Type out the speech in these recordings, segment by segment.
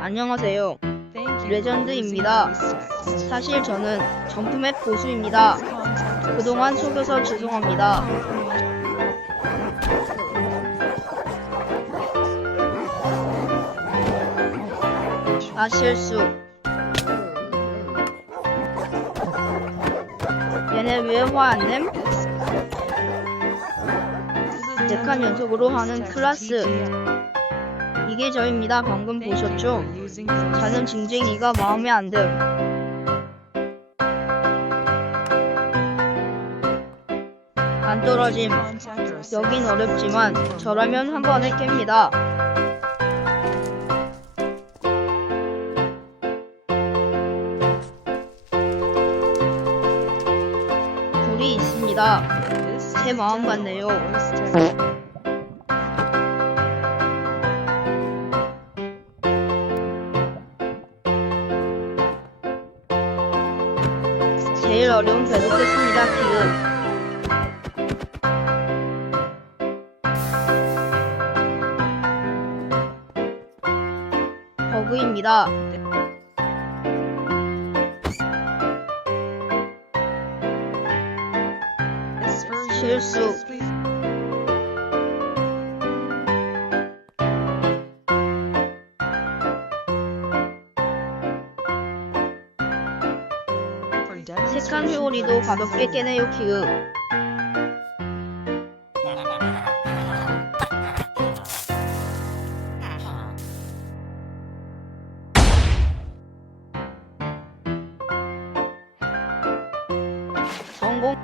안녕하세요. 레전드입니다. 사실 저는 점프맵 고수입니다. 그동안 속여서 죄송합니다. 아 실수. 얘네 왜 화 안 냄? 네칸 연속으로 하는 클라스. 이게 저입니다. 방금 보셨죠? 자는 징징이가 마음에 안 듦. 안 떨어짐. 여긴 어렵지만 저라면 한 번에 깹니다. 불이 있습니다. 제 마음 같네요. 어려운 끝입니다. 기은. 버그입니다. 실수. 색한 회오리도 가볍게 깨네요. 기은. 성공.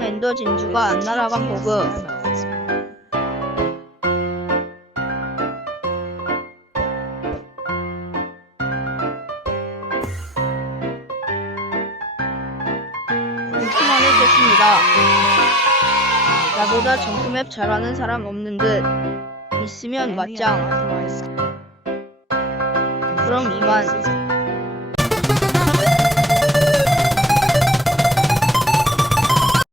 엔더 진주가 안 날아간 버그. 깼습니다. 나보다 점프맵 잘하는 사람 없는 듯. 있으면 맞짱. 그럼 이만.